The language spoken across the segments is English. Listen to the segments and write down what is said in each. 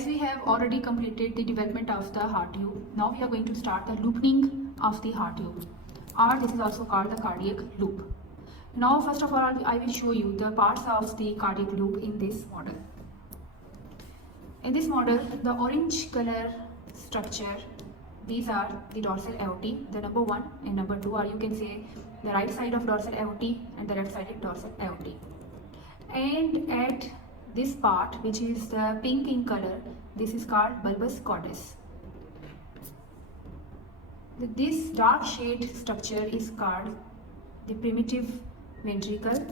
As we have already completed the development of the heart tube, now we are going to start the looping of the heart tube, or this is also called the cardiac loop. Now first of all, I will show you the parts of the cardiac loop in this model. In this model, the orange color structure, these are the dorsal aorta, the number 1 and number 2, or you can say the right side of dorsal aorta and the left side of dorsal aorta. And at this part, which is the pink in color, this is called bulbous cordus. This dark shade structure is called the primitive ventricle,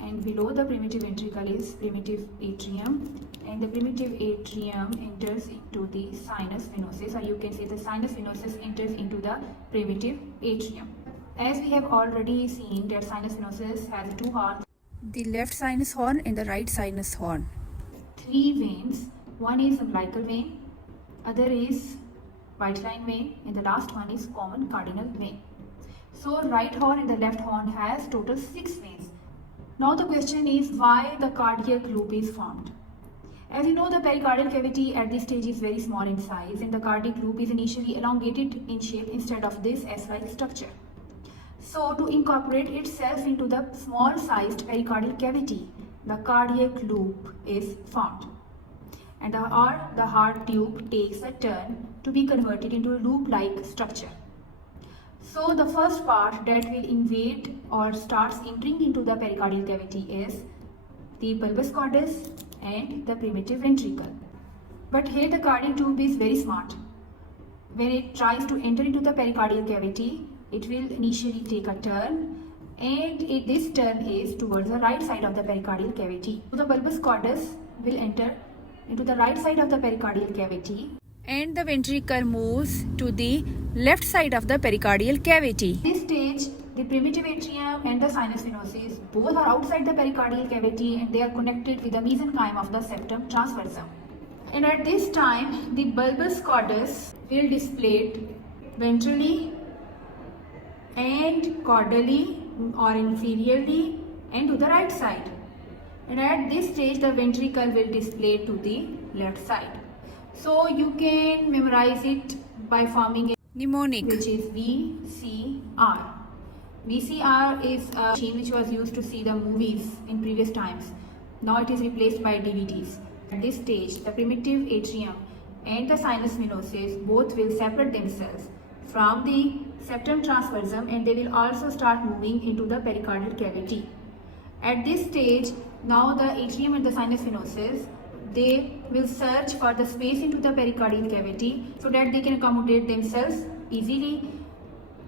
and below the primitive ventricle is primitive atrium, and the primitive atrium enters into the sinus venosus, or you can say the sinus venosus enters into the primitive atrium. As we have already seen that sinus venosus has 2 horns, the left sinus horn and the right sinus horn. 3 veins, one is umbilical vein, other is white line vein, and the last one is common cardinal vein. So right horn and the left horn has total 6 veins. Now the question is why the cardiac loop is formed. As you know, the pericardial cavity at this stage is very small in size, and the cardiac loop is initially elongated in shape instead of this S-like structure. So to incorporate itself into the small sized pericardial cavity, the cardiac loop is formed, and the heart tube takes a turn to be converted into a loop-like structure. So the first part that will invade or starts entering into the pericardial cavity is the bulbous cordus and the primitive ventricle. But here the cardiac tube is very smart. When it tries to enter into the pericardial cavity, it will initially take a turn, and this turn is towards the right side of the pericardial cavity. So the bulbous cordus will enter into the right side of the pericardial cavity, and the ventricle moves to the left side of the pericardial cavity. At this stage, the primitive atrium and the sinus venosus both are outside the pericardial cavity, and they are connected with the mesenchyme of the septum transversum. And at this time, the bulbous cordus will display ventrally and caudally or inferiorly and to the right side. And at this stage, the ventricle will display to the left side. So you can memorize it by forming a mnemonic, which is VCR. VCR is a machine which was used to see the movies in previous times. Now it is replaced by DVDs. At this stage, the primitive atrium and the sinus venosus both will separate themselves from the septum transversum, and they will also start moving into the pericardial cavity. At this stage, now the atrium and the sinus venosus, they will search for the space into the pericardial cavity so that they can accommodate themselves easily.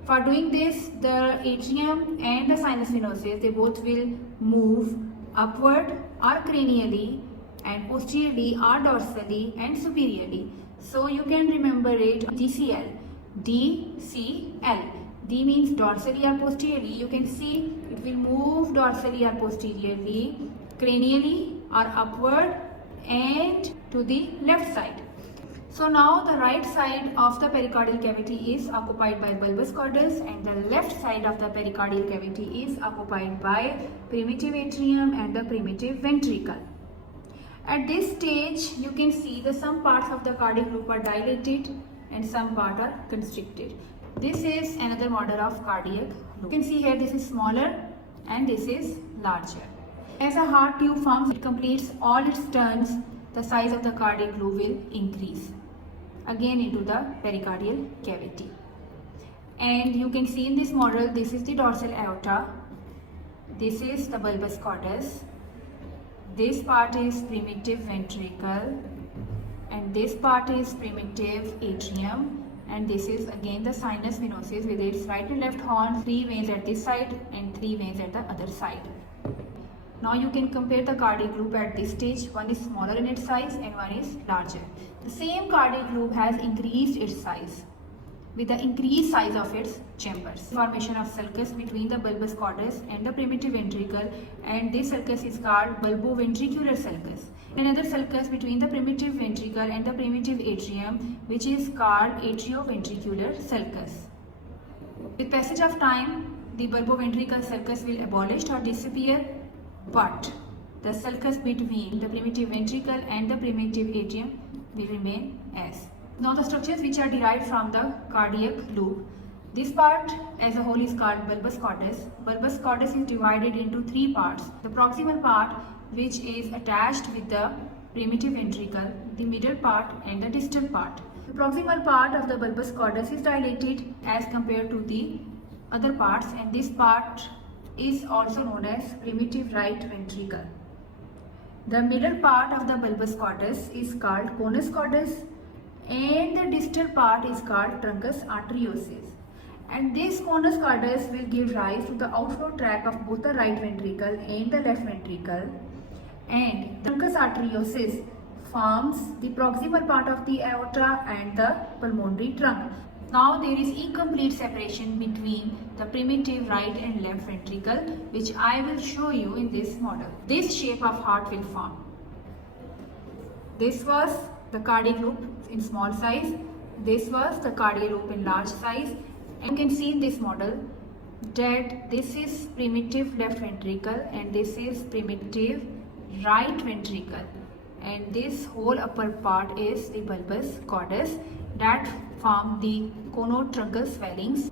For doing this, the atrium and the sinus venosus, they both will move upward or cranially, and posteriorly or dorsally and superiorly. So you can remember it DCL. DCL. D means dorsally or posteriorly. You can see it will move dorsally or posteriorly, cranially or upward, and to the left side. So now the right side of the pericardial cavity is occupied by bulbous cordus, and the left side of the pericardial cavity is occupied by primitive atrium and the primitive ventricle. At this stage, you can see that some parts of the cardiac loop are dilated and some parts are constricted. This is another model of cardiac loop. You can see here this is smaller and this is larger. As a heart tube forms, it completes all its turns, the size of the cardiac loop will increase again into the pericardial cavity. And you can see in this model, this is the dorsal aorta, this is the bulbous cordus, this part is primitive ventricle, and this part is primitive atrium, and this is again the sinus venosus with its right and left horn, 3 veins at this side and 3 veins at the other side. Now you can compare the cardiac loop at this stage. One is smaller in its size and one is larger. The same cardiac loop has increased its size with the increased size of its chambers. Formation of sulcus between the bulbous cordus and the primitive ventricle, and this sulcus is called bulboventricular sulcus. Another sulcus between the primitive ventricle and the primitive atrium, which is called atrioventricular sulcus. With passage of time, the bulboventricular sulcus will abolish or disappear, but the sulcus between the primitive ventricle and the primitive atrium will remain as. Now the structures which are derived from the cardiac loop. This part as a whole is called bulbous cordus. Bulbous cordus is divided into three parts. The proximal part, which is attached with the primitive ventricle, the middle part and the distal part. The proximal part of the bulbous cordus is dilated as compared to the other parts, and this part is also known as primitive right ventricle. The middle part of the bulbous cordus is called conus cordus, and the distal part is called truncus arteriosus. And this conus cordus will give rise to the outflow tract of both the right ventricle and the left ventricle, and truncus arteriosus forms the proximal part of the aorta and the pulmonary trunk. Now there is incomplete separation between the primitive right and left ventricle, which I will show you in this model. This shape of heart will form. This was the cardiac loop in small size. This was the cardiac loop in large size. And you can see in this model that this is primitive left ventricle and this is primitive right ventricle, and this whole upper part is the bulbous cordus that form the conotruncal swellings.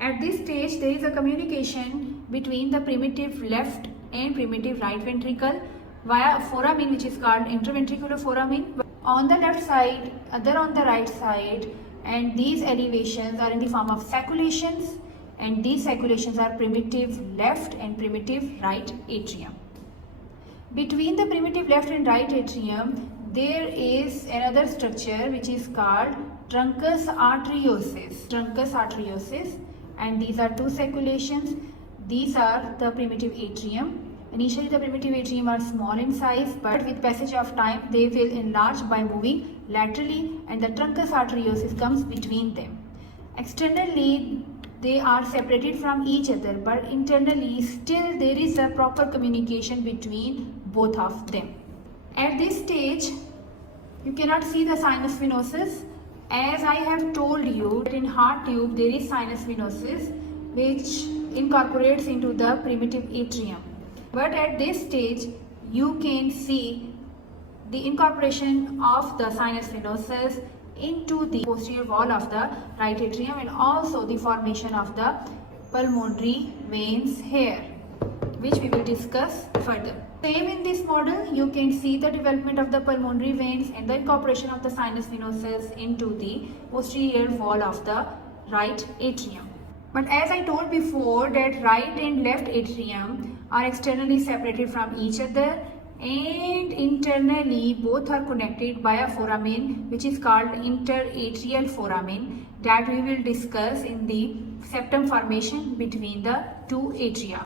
At this stage there is a communication between the primitive left and primitive right ventricle via a foramen which is called interventricular foramen on the left side, other on the right side, and these elevations are in the form of saculations, and these saculations are primitive left and primitive right atrium. Between the primitive left and right atrium there is another structure which is called truncus arteriosus. Truncus arteriosus, and these are two saculations. These are the primitive atrium. Initially the primitive atrium are small in size, but with passage of time they will enlarge by moving laterally, and the truncus arteriosus comes between them. Externally they are separated from each other, but internally still there is a proper communication between both of them. At this stage you cannot see the sinus venosus, as I have told you that in heart tube there is sinus venosus which incorporates into the primitive atrium. But at this stage you can see the incorporation of the sinus venosus into the posterior wall of the right atrium, and also the formation of the pulmonary veins here, which we will discuss further. Same in this model, you can see the development of the pulmonary veins and the incorporation of the sinus venosus into the posterior wall of the right atrium. But as I told before that right and left atrium are externally separated from each other, and internally both are connected by a foramen which is called interatrial foramen, that we will discuss in the septum formation between the two atria.